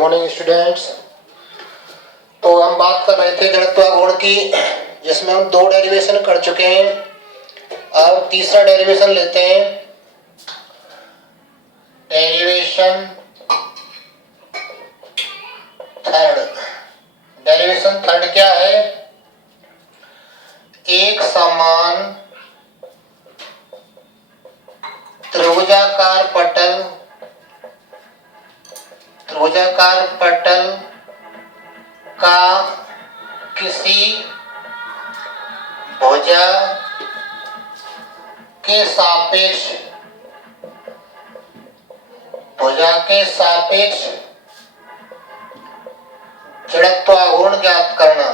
Morning students. तो हम बात कर रहे थे जड़त्वाघूर्ण की, जिसमें हम 2 डेरिवेशन कर चुके हैं। अब तीसरा डेरिवेशन लेते हैं। डेरिवेशन थर्ड क्या है? एक समान त्रिभुजाकार पटल का किसी भुजा के सापेक्ष जड़त्वाघूर्ण ज्ञात करना।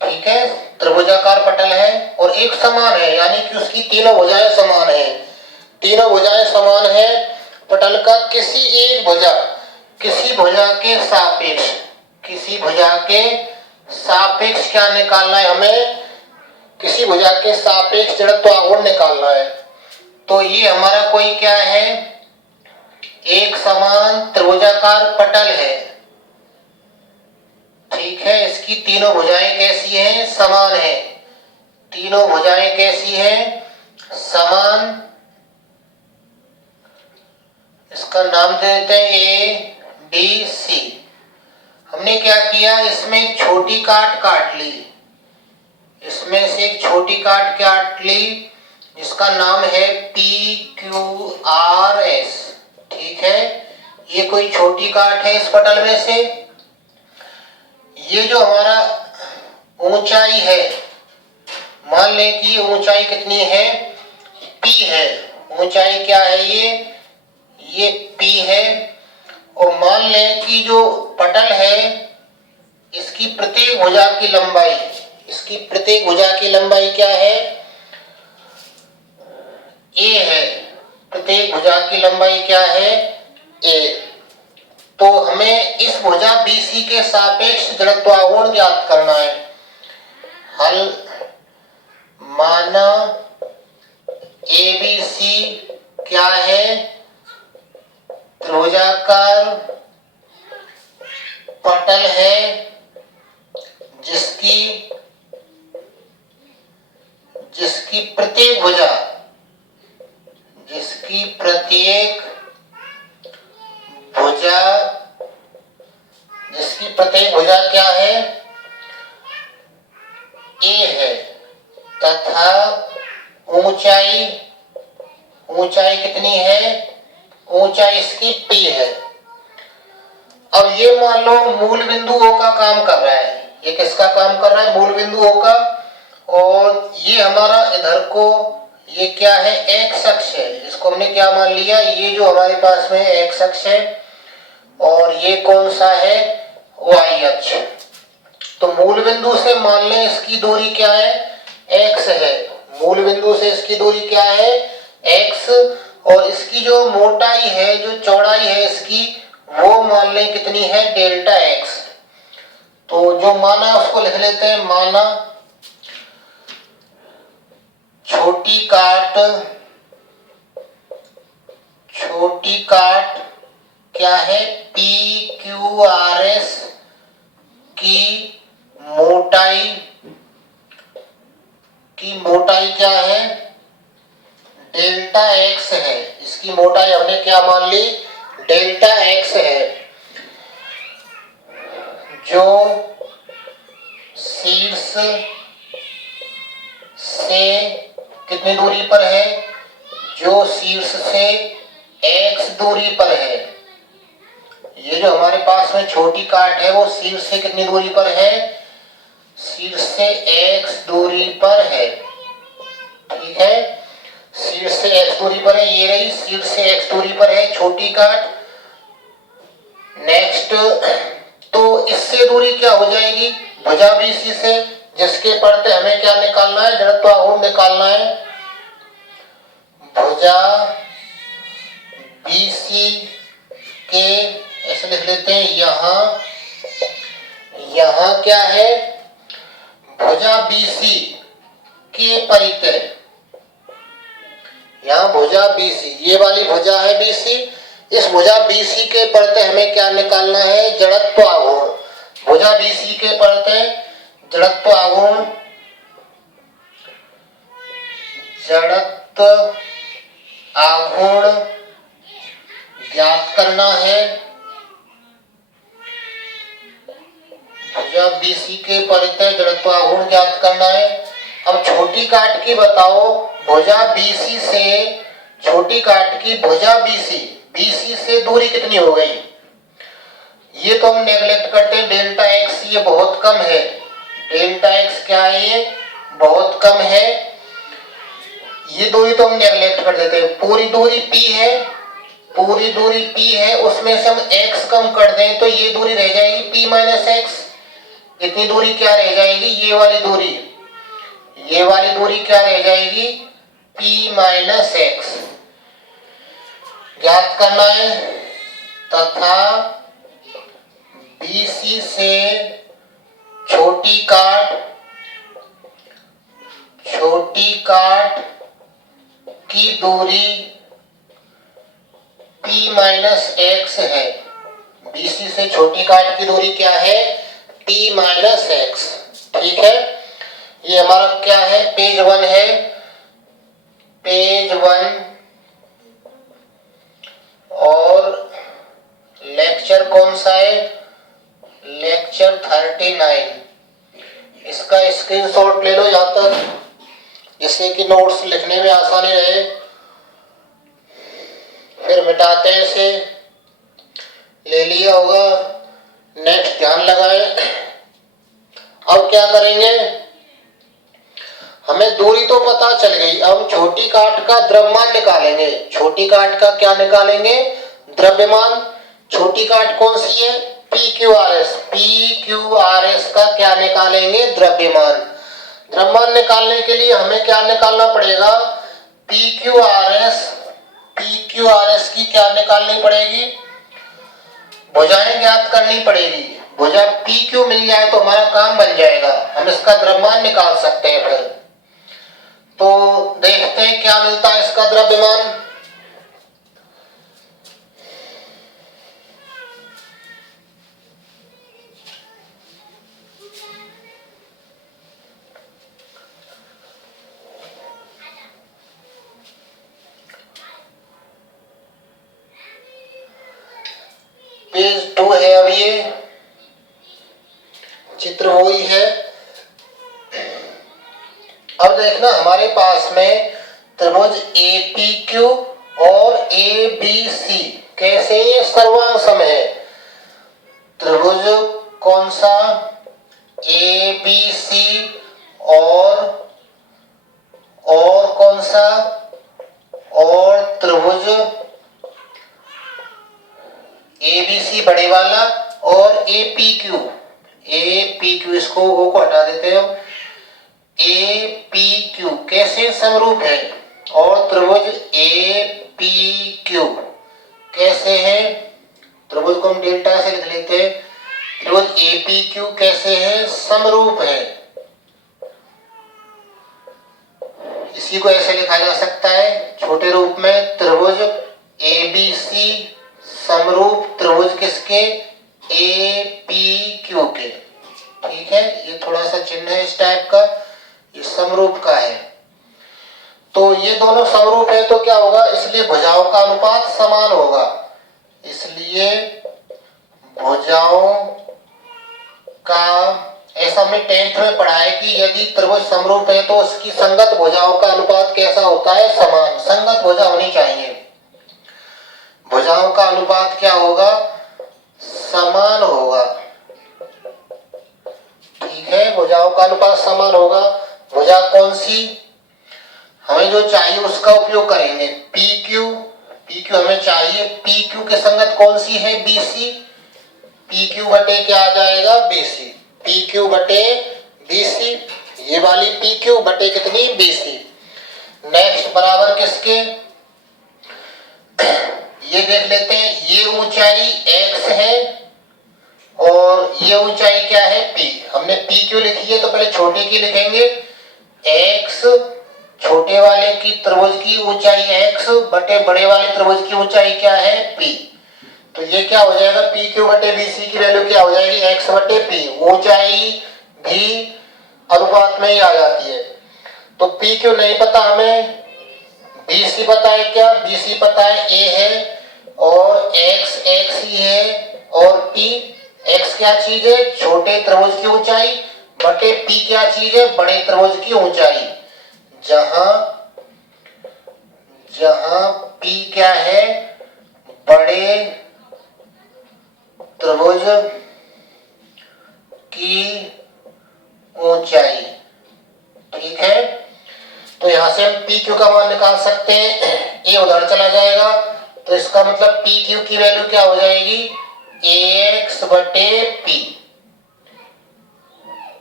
ठीक है, त्रिभुजाकार पटल है और एक समान है, यानी कि उसकी तीनों भुजाएं समान है। पटल का किसी भुजा के सापेक्ष क्या निकालना है हमें? किसी भुजा के सापेक्ष जड़त्वाघूर्ण निकालना है। तो ये हमारा कोई क्या है? एक समान त्रिभुजाकार पटल है। ठीक है, इसकी तीनों भुजाएं कैसी हैं? समान है। तीनों भुजाएं कैसी हैं? समान। इसका नाम देते हैं ए बी सी। हमने क्या किया? इसमें एक छोटी काट ली, इसमें से एक छोटी काट ली जिसका नाम है पी क्यू आर एस। ठीक है, ये कोई छोटी काट है इस पटल में से। ये जो हमारा ऊंचाई है, मान लें कि ऊंचाई कितनी है? P है। ऊंचाई क्या है? ये P है। और मान लें कि जो पटल है इसकी प्रत्येक भुजा की लंबाई क्या है? A है। प्रत्येक भुजा की लंबाई क्या है? A। तो हमें इस भुजा BC के सापेक्ष जड़त्वाघूर्ण ज्ञात करना है। हल माना ABC क्या है? त्रिभुजाकार पटल है जिसकी प्रत्येक भुजा क्या है? A है तथा ऊंचाई कितनी है? ऊंचाई इसकी P है। अब ये मान लो मूल बिंदु O का काम कर रहा है। ये किसका काम कर रहा है? मूल बिंदु O का। और ये हमारा इधर को ये क्या है? एक्स अक्ष है। इसको हमने क्या मान लिया? ये जो हमारे पास में एक्स अक्ष है और ये कौन सा है? वाई अक्ष। तो मूल बिंदु से मान लें इसकी दूरी क्या है? एक्स है। मूल बिंदु से इसकी दूरी क्या है? एक्स। और इसकी जो मोटाई है, जो चौड़ाई है इसकी, वो मान लें कितनी है? Delta x. तो जो माना उसको लिख लेते हैं। माना छोटी काट क्या है? पी क्यू आर एस की मोटाई क्या है? डेल्टा एक्स है। इसकी मोटाई हमने क्या मान ली? डेल्टा एक्स है। जो शीर्ष से कितनी दूरी पर है? जो शीर्ष से x दूरी पर है। ये जो हमारे पास में छोटी काट है वो शीर्ष से कितनी दूरी पर है? शीर्ष से x दूरी पर है। ठीक है, शीर्ष से x दूरी पर है। ये रही, शीर्ष से x दूरी पर है छोटी काट। नेक्स्ट, तो इससे दूरी क्या हो जाएगी? भुजा BC से, जिसके पड़ते हमें क्या निकालना है? जड़त्वाघूर्ण निकालना है। भुजा BC के ऐसे लिख लेते हैं। यहां क्या है? भुजा BC के परितः यहाँ भुजा BC, ये वाली भुजा है BC। इस भुजा BC के परते हमें क्या निकालना है, जड़त्व आघूर्ण। भुजा BC के परते जड़त्व आघूर्ण, जड़त्व आघूर्ण ज्ञात करना है। भुजा BC के परितः जड़त्व आघूर्ण ज्ञात करना है। अब छोटी काट की बताओ, भुजा BC से छोटी काट की भुजा BC से दूरी कितनी हो गई। ये तो हम नेगलेक्ट करते हैं, डेल्टा x ये बहुत कम है। डेल्टा x क्या है, ये बहुत कम है। ये दूरी तो हम नेगलेक्ट कर देते हैं। पूरी दूरी p है, पूरी दूरी p है, उसमें से हम x कम कर दें तो ये दूरी रह जाएगी p माइनस x। इतनी दूरी क्या रह जाएगी, ये वाली दूरी, ये वाली दूरी क्या रह जाएगी, p माइनस x ज्ञात करना है। तथा BC से छोटी काट की दूरी p माइनस x है। BC से छोटी काट की दूरी क्या है, p माइनस x। ठीक है, ये हमारा क्या है, पेज 1 है। पेज 1 और लेक्चर कौन सा है, लेक्चर 39। इसका स्क्रीनशॉट ले लो जहां तक, जिससे कि नोट्स लिखने में आसानी रहे। फिर मिटाते हैं इसे, ले लिया होगा। नेक्स्ट ध्यान लगाएं। अब क्या करेंगे, हमें दूरी तो पता चल गई, अब छोटी काट का द्रव्यमान निकालेंगे। छोटी काट का क्या निकालेंगे, द्रव्यमान। छोटी काट कौन सी है, PQRS। PQRS का क्या निकालेंगे, द्रव्यमान। द्रव्यमान निकालने के लिए हमें क्या निकालना पड़ेगा, PQRS की क्या निकालनी पड़ेगी, भुजाएं ज्ञात करनी पड़ेगी। भुजा PQ मिल जाए तो हमारा काम बन जाएगा, हम इसका द्रव्यमान निकाल सकते हैं। फिर तो देखते हैं क्या मिलता है इसका द्रव्यमान। पेज 2 है, अब ये चित्र वही है। अब देखना, हमारे पास में त्रिभुज APQ और ABC कैसे, ये सर्वांग है। त्रिभुज कौन सा, ABC और कौन सा, और त्रिभुज ABC बड़े वाला और APQ। इसको O को हटा देते हैं। APQ कैसे समरूप है, और त्रिभुज APQ कैसे है, त्रिभुज को हम डेल्टा से लिख लेते हैं। त्रिभुज APQ कैसे है, समरूप है। इसी को ऐसे लिखा जा सकता है छोटे रूप में, त्रिभुज ABC समरूप त्रिभुज किसके, APQ के। ठीक है, ये थोड़ा सा चिन्ह है इस टाइप का, ये समरूप का है। तो ये दोनों समरूप है तो क्या होगा, इसलिए भुजाओं का अनुपात समान होगा। इसलिए भुजाओं का, ऐसा हमने 10th में पढ़ा है कि यदि त्रिभुज समरूप है तो उसकी संगत भुजाओं का अनुपात कैसा होता है, समान। संगत भुजा होनी चाहिए, भुजाओं का अनुपात क्या होगा, समान होगा। ठीक है, भुजाओं का अनुपात समान होगा। भुजा कौन सी, हमें जो चाहिए उसका उपयोग करेंगे। PQ हमें चाहिए, PQ के संगत कौन सी है, BC। PQ बटे क्या आ जाएगा, BC। PQ बटे BC, ये वाली PQ बटे कितनी, BC। नेक्स्ट बराबर किसके, ये देख लेते हैं। ये ऊंचाई x है और ये ऊंचाई क्या है, p। हमने PQ लिखी है तो पहले छोटी की लिखेंगे, x छोटे वाले की त्रिभुज की ऊंचाई x बटे बड़े वाले त्रिभुज की ऊंचाई क्या है p। तो ये क्या हो जाएगा, पी क्यू बटे बी सी की वैल्यू क्या हो जाएगी, x बटे पी। ऊंचाई भी अनुपात में ही आ जाती है। तो पी क्यू नहीं पता हमें, बी सी पता है, क्या बी सी पता है a है और x x ही है और p x क्या चीज है, छोटे त्रिभुज की ऊंचाई बटे p क्या चीज है, बड़े त्रिभुज की ऊंचाई। जहां जहां p क्या है, बड़े त्रिभुज की ऊंचाई। ठीक है, तो यहां से हम पी क्यू का मान निकाल सकते हैं। ए उधर चला जाएगा तो इसका मतलब पी क्यू की वैल्यू क्या हो जाएगी, ए एक्स बटे पी।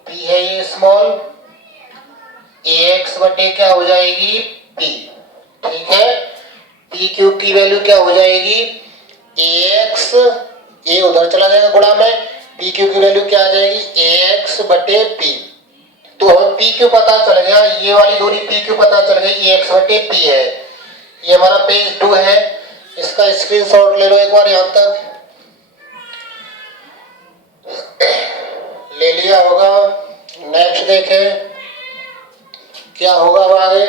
पी है ये स्मॉल, ए एक्स बटे क्या हो जाएगी पी। ठीक है, पी क्यू की वैल्यू क्या हो जाएगी, ए एक्स, ए उधर चला जाएगा गुणा में, पी क्यू की वैल्यू क्या आ जाएगी, ए एक्स बटे पी। तो हमें पी क्यू पता चल गया, ये वाली दूरी पी क्यू पता चल गई, ए एक्स बटे पी है। ये हमारा पेज 2 है, इसका स्क्रीनशॉट ले लो एक बार, यहां तक ले लिया होगा। नेक्स्ट देखें क्या होगा अब आगे।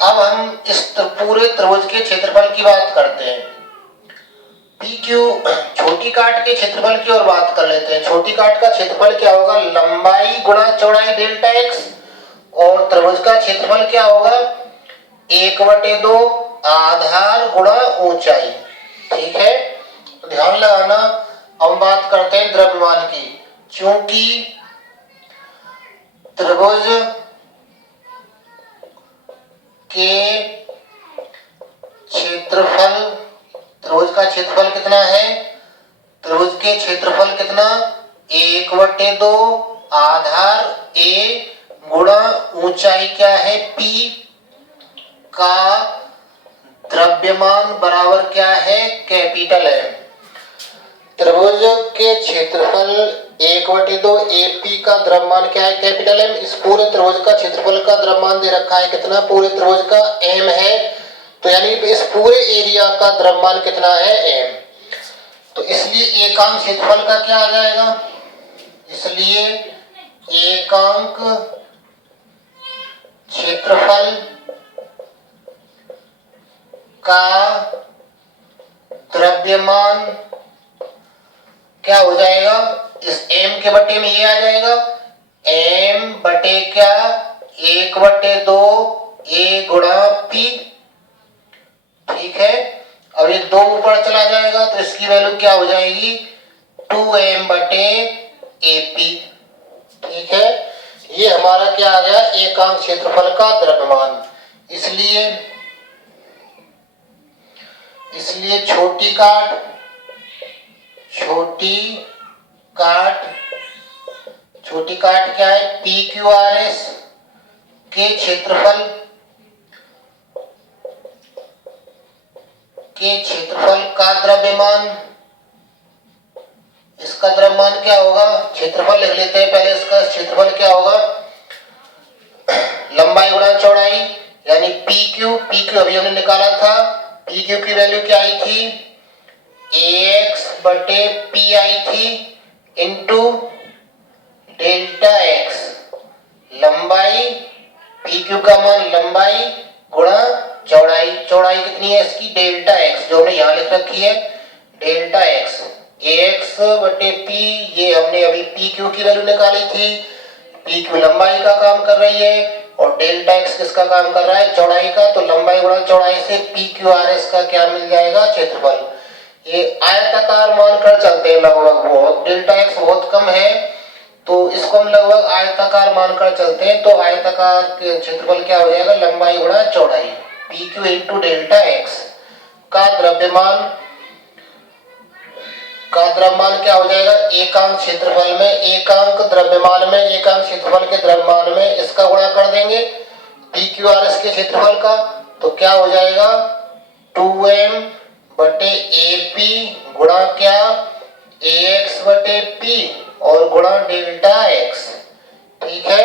अब हम इस पूरे त्रिभुज के क्षेत्रफल की बात करते हैं। पी क्यू छोटी काट के क्षेत्रफल की और बात कर लेते हैं। छोटी काट का क्षेत्रफल क्या होगा, लंबाई गुणा चौड़ाई डेल्टा एक्स, और त्रिभुज का क्षेत्रफल क्या होगा, 1/2 आधार गुणा ऊंचाई। ठीक है, तो ध्यान लगाना। अब बात करते हैं द्रव्यमान की। चूंकि त्रिभुज के क्षेत्रफल, त्रिभुज का क्षेत्रफल कितना है, त्रिभुज के क्षेत्रफल कितना, 1/2 आधार a गुणा ऊंचाई क्या है p का द्रव्यमान बराबर क्या है, कैपिटल M। त्रिभुज के क्षेत्रफल 1/2 AP का द्रव्यमान क्या है, कैपिटल M। इस पूरे त्रिभुज का क्षेत्रफल का द्रव्यमान दे रखा है कितना, पूरे त्रिभुज का M है, तो यानी इस पूरे एरिया का द्रव्यमान कितना है, M। तो इसलिए एकांक क्षेत्रफल का क्या आ जाएगा, इसलिए एकांक क्षेत्रफल का द्रव्यमान क्या हो जाएगा, इस m के बटे में ये आ जाएगा, m बटे क्या, 1/2 a गुणा p। ठीक है, अब ये 2 ऊपर चला जाएगा तो इसकी वैल्यू क्या हो जाएगी, 2m बटे AP। ठीक है, ये हमारा क्या आ गया, एकांक क्षेत्रफल का द्रव्यमान। इसलिए छोटी काट क्या है, PQRS के क्षेत्रफल का द्रव्यमान, इसका द्रव्यमान क्या होगा, क्षेत्रफल लिख लेते हैं पहले। इसका क्षेत्रफल क्या होगा, लंबाई गुणा चौड़ाई, यानी PQ अभी हमने निकाला था, PQ की वैल्यू क्या आई थी, AX बटे P आई थी, इंटू डेल्टा एक्स, लंबाई, PQ का मान लंबाई गुणा चौड़ाई, चौड़ाई कितनी है इसकी, डेल्टा एक्स, जो हमने यहाँ लिख रखी है डेल्टा एक्स। AX बटे P, ये हमने अभी PQ की वैल्यू निकाली थी, PQ लंबाई का काम कर रही है और डेल्टा एक्स किसका काम कर रहा है, चौड़ाई का। तो लंबाई गुणा चौड़ाई से PQRS का क्या मिल जाएगा, क्षेत्रफल। ये आयताकार मानकर चलते हैं लगभग, बहुत डेल्टा एक्स बहुत कम है तो इसको हम लगभग आयताकार मानकर चलते हैं। तो आयताकार के क्षेत्रफल क्या हो जाएगा, लंबाई गुणा चौड़ाई, PQ इंटू डेल्टा एक्स का द्रव्यमान क्या हो जाएगा, एकांक क्षेत्रफल में, एकांक द्रव्यमान में, एकांक क्षेत्रफल के द्रव्यमान में इसका गुणा कर देंगे पी क्यू आर एस के क्षेत्रफल का, तो क्या हो जाएगा 2m बटे ए पी गुणा क्या ए एक्स बटे पी और गुणा डेल्टा एक्स। ठीक है,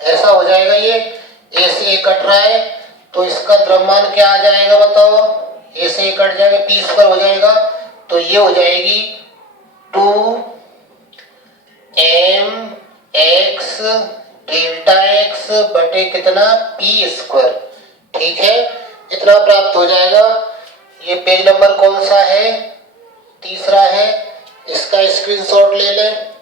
ऐसा हो जाएगा। ये ए से ए कट रहा है तो इसका द्रव्यमान क्या आ जाएगा बताओ, ए से ए कट जाएगा पी स्क्वायर हो जाएगा, तो ये हो जाएगी 2m एक्स डेल्टा एक्स बटे कितना पी स्क्वायर। ठीक है, इतना प्राप्त हो जाएगा। ये पेज नंबर कौन सा है, तीसरा है, इसका स्क्रीनशॉट ले लें।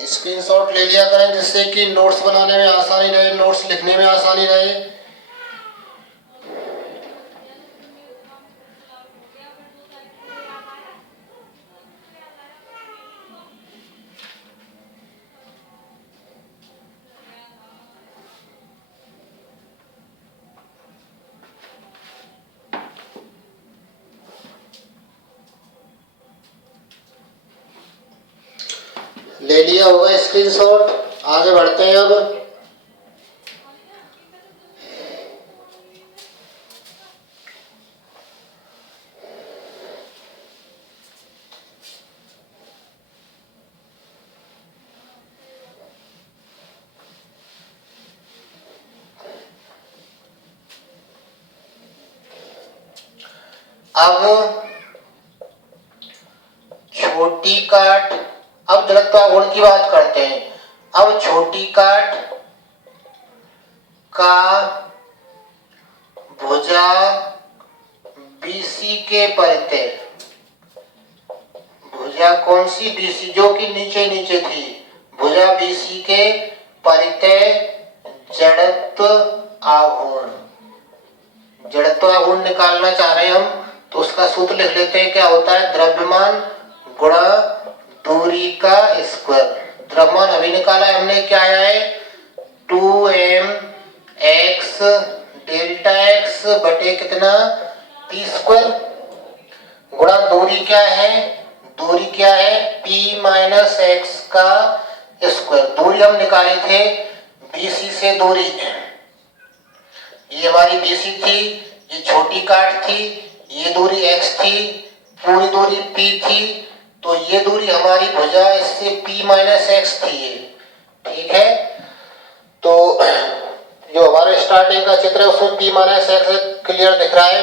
स्क्रीनशॉट ले लिया करें जिससे कि नोट्स बनाने में आसानी रहे, नोट्स लिखने में आसानी रहे। ले लिया होगा स्क्रीनशॉट, आगे बढ़ते हैं। अब छोटी काट, अब जड़त्वाघूर्ण की बात करते हैं। अब छोटी काट का भुजा बीसी के परितः, भुजा कौन सी बीसी जो कि नीचे नीचे थी, भुजा बीसी के परितः जड़त्व आघूर्ण, जड़त्वाघूर्ण निकालना चाह रहे हैं हम, तो उसका सूत्र लिख लेते हैं। क्या होता है, द्रव्यमान गुणा दूरी का स्क्वायर। द्रव्यमान अभी निकाला है हमने, क्या आया है 2m एक्स डेल्टा एक्स बटे कितना पी स्क्वायर गुणा दूरी क्या है, दूरी क्या है p माइनस एक्स का स्क्वायर। दूरी हम निकाले थे बीसी से दूरी, ये हमारी बीसी थी, ये छोटी काट थी, ये दूरी x थी, पूरी दूरी p थी, तो ये दूरी हमारी भुजा इससे p माइनस एक्स थी ये। ठीक है, तो जो हमारे स्टार्टिंग का चित्र है उसमें p माइनस एक्स क्लियर दिख रहा है,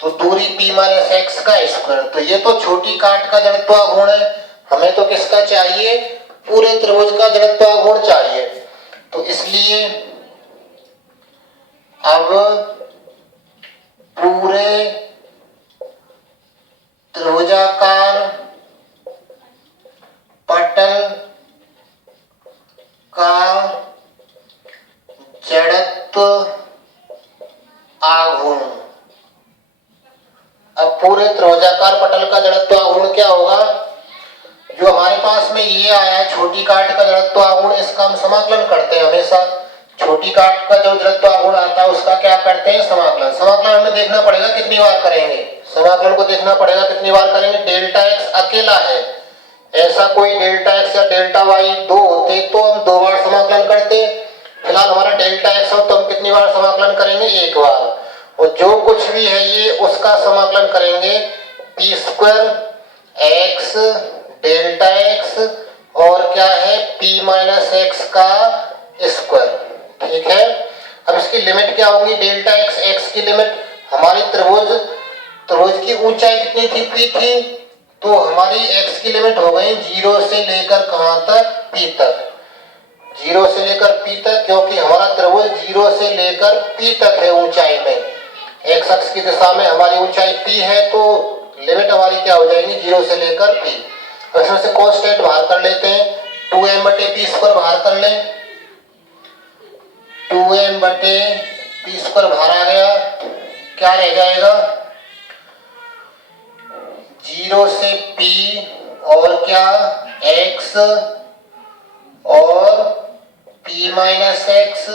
तो दूरी p माइनस एक्स का स्क्वायर। तो ये तो छोटी काट का जड़त्वाघूर्ण है, हमें तो किसका चाहिए, पूरे त्रिभुज का जड़त्वाघूर्ण चाहिए। तो इसलिए अब पूरे त्रिभुजाकार पटल का जड़त्व आघूर्ण, अब पूरे त्रिभुजाकार पटल का जड़त्व आघूर्ण क्या होगा, जो हमारे पास में ये आया छोटी काट का जड़त्व आघूर्ण, इसका हम समाकलन करते हैं हमेशा। छोटी काट का जो जड़त्व आघूर्ण आता है उसका क्या करते हैं, समाकलन। समाकलन हमें देखना पड़ेगा कितनी बार करेंगे, समाकलन को देखना पड़ेगा कितनी बार करेंगे। डेल्टा एक्स अकेला है, ऐसा कोई डेल्टा एक्स या डेल्टा वाई दो होते तो हम दो बार समाकलन करते, फिलहाल हमारा डेल्टा एक्स हो तो हम कितनी बार समाकलन करेंगे, एक बार। और जो कुछ भी है ये उसका समाकलन करेंगे P square x delta x और क्या है p माइनस एक्स का स्क्वायर। ठीक है, अब इसकी लिमिट क्या होगी, डेल्टा एक्स एक्स की लिमिट, हमारी त्रिभुज की ऊंचाई कितनी थी p थी, तो हमारी x की लिमिट हो गई 0 से लेकर कहां तक p तक, 0 से लेकर p तक, क्योंकि हमारा त्रिभुज 0 से लेकर p तक है ऊंचाई में, x अक्ष की दिशा में हमारी ऊंचाई p है, तो लिमिट हमारी क्या हो जाएगी 0 से लेकर p। इसमें से कांस्टेंट बाहर कर लेते हैं, 2m बटे पी स्क्वायर बाहर कर लें, 2m बटे पी स्क्वायर बाहर आ गया, क्या रह जाएगा 0 से p और क्या x और p माइनस एक्स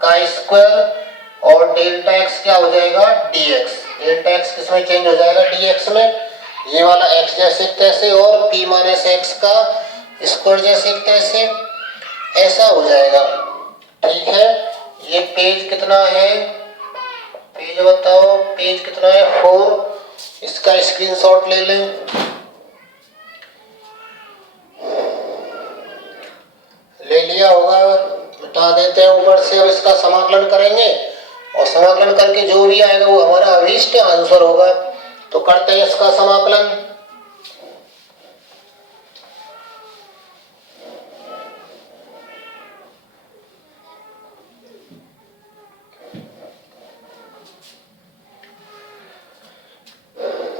का स्क्वायर और डेल्टा x क्या हो जाएगा dx। डेल्टा x किसमें चेंज हो जाएगा, dx में, ये वाला x जैसे तैसे और p माइनस एक्स का स्क्वायर जैसे तैसे, ऐसा हो जाएगा। ठीक है, ये पेज कितना है, पेज बताओ, पेज कितना है 4। इसका स्क्रीनशॉट ले लें। ले लिया होगा, मिटा देते हैं ऊपर से। अब इसका समाकलन करेंगे और समाकलन करके जो भी आएगा वो हमारा अभीष्ट आंसर होगा। तो करते हैं इसका समाकलन।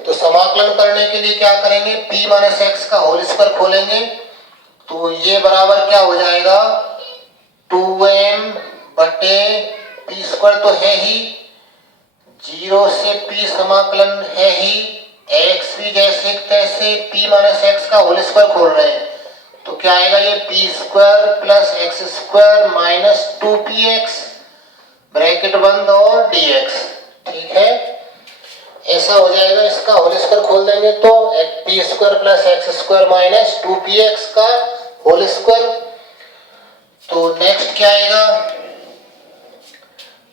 तो समाकलन करने के लिए क्या करेंगे, p माइनस एक्स का होल स्क्वायर खोलेंगे। तो ये बराबर क्या हो जाएगा, 2m बटे पी स्क्वायर तो है ही, 0 से p समाकलन है ही, x भी जैसे तैसे p माइनस एक्स का होल स्क्वायर खोल रहे हैं। तो क्या आएगा, ये P square plus x square minus 2px bracket बंद और dx। ठीक है, ऐसा हो जाएगा। इसका होल स्क्वायर खोल देंगे तो P square plus x square minus 2px का होल स्क्वायर। तो नेक्स्ट क्या आएगा,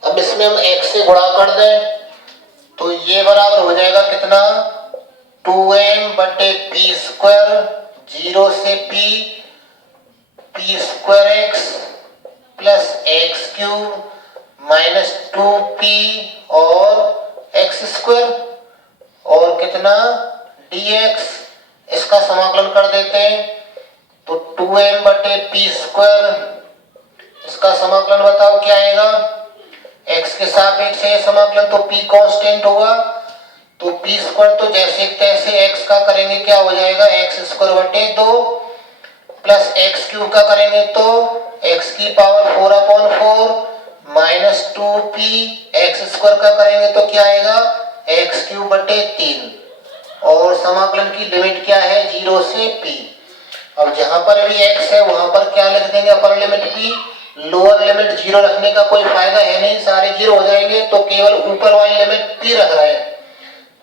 अब इसमें हम x से गुणा कर दें तो ये बराबर हो जाएगा कितना, 2m बटे पी स्क्वायर 0 से P square x plus x cube minus 2p और एक्स स्क्वायर और कितना dx। इसका समाकलन कर देते हैं तो 2m बटे पी स्क्वायर, इसका समाकलन बताओ क्या आएगा, x के सापेक्ष है समाकलन तो p कांस्टेंट होगा। तो पी स्क्वायर तो जैसे तैसे x का करेंगे क्या हो जाएगा, एक्स स्क्वायर बटे 2 प्लस एक्स क्यूब का करेंगे तो x की power 4/4 minus 2p, x square का करेंगे तो क्या आएगा, एक्स क्यूब बटे 3 और समाकलन की लिमिट क्या है, 0 से p। अब जहां पर भी x है वहां पर क्या लिख देंगे, upper limit p, lower limit 0 रखने का कोई फायदा है नहीं, सारे 0 हो जाएंगे। तो केवल ऊपर वाली लिमिट p रख रहे हैं।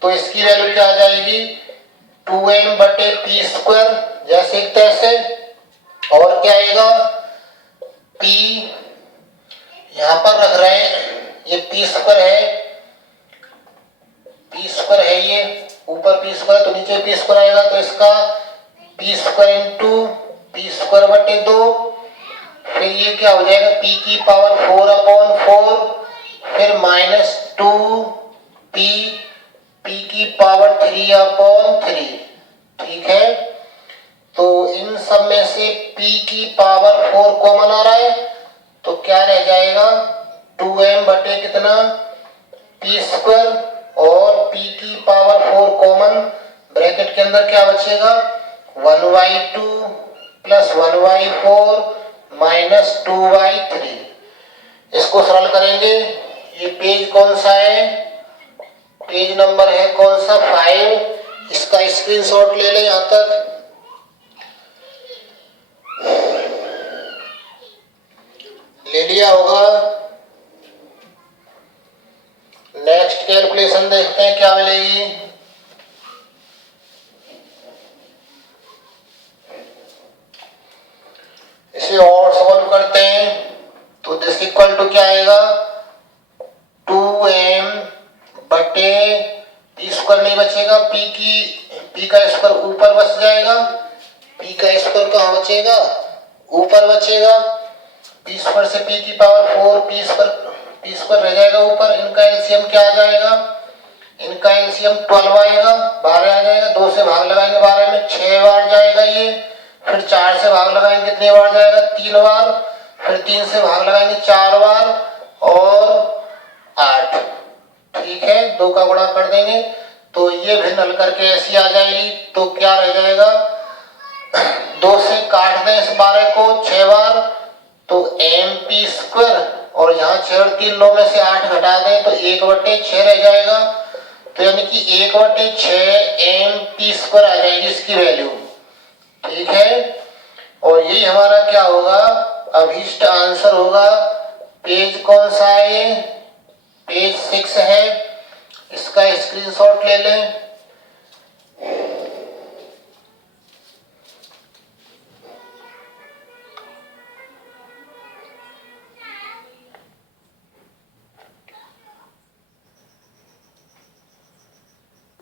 तो इसकी वैल्यू क्या आ जाएगी, 2m बटे पी स्क्वायर जैसे तैसे और क्या आएगा, p यहां पर रख रहे हैं, ये पी स्क्वायर है, पी स्क्वायर है, ये ऊपर पी स्क्वायर तो नीचे पी स्क्वायर आएगा। तो इसका P square into P square बटे 2, फिर ये क्या हो जाएगा, p की पावर 4/4 फिर माइनस 2p p की पावर 3/3। ठीक है, तो इन सब में से p की पावर 4 कॉमन आ रहा है तो क्या रह जाएगा, 2m बटे कितना p स्क्वायर और p की पावर 4 कॉमन, ब्रैकेट के अंदर क्या बचेगा, 1/2 प्लस 1/4 माइनस 2/3। इसको सरल करेंगे। ये पेज कौन सा है, पेज नंबर है कौन सा, 5। इसका स्क्रीनशॉट ले लें, यहां तक ले लिया होगा। नेक्स्ट कैलकुलेशन देखते हैं क्या मिलेगी। इसे और सॉल्व करते हैं तो दिस इक्वल टू क्या आएगा, 2m बटे पी स्क्वायर नहीं बचेगा, p का स्क्वायर ऊपर बच जाएगा, p का स्क्वायर कहाँ बचेगा, ऊपर बचेगा, पी स्क्वायर से p की पावर 4 पी स्क्वायर रह जाएगा ऊपर। इनका एलसीएम क्या आ जाएगा, इनका एलसीएम 12 आएगा, 12 आ जाएगा, 2 से भाग लगाएंगे 12 में 6 बार जाएगा ये, फिर 4 से भाग लगाएंगे कितनी बार जाएगा, 3 बार, फिर 3 से भाग लगाएंगे 4 बार और 8। ठीक है, 2 का गुणा कर देंगे तो ये भी हल करके ऐसी आ जाएगी। तो क्या रह जाएगा, 2 से काट दें इस 12 को 6 बार तो mp स्क्वायर और यहाँ 6 और 3 9 में से 8 घटा दें तो 1/6 रह जाएगा। तो यानी कि 1/6 mp स्क्वायर आ जाएगी इसकी वैल्यू। ठीक है, और ये हमारा क्या होगा, अभीष्ट आंसर होगा। पेज कौन सा है, पेज 6 है। इसका स्क्रीनशॉट ले लें।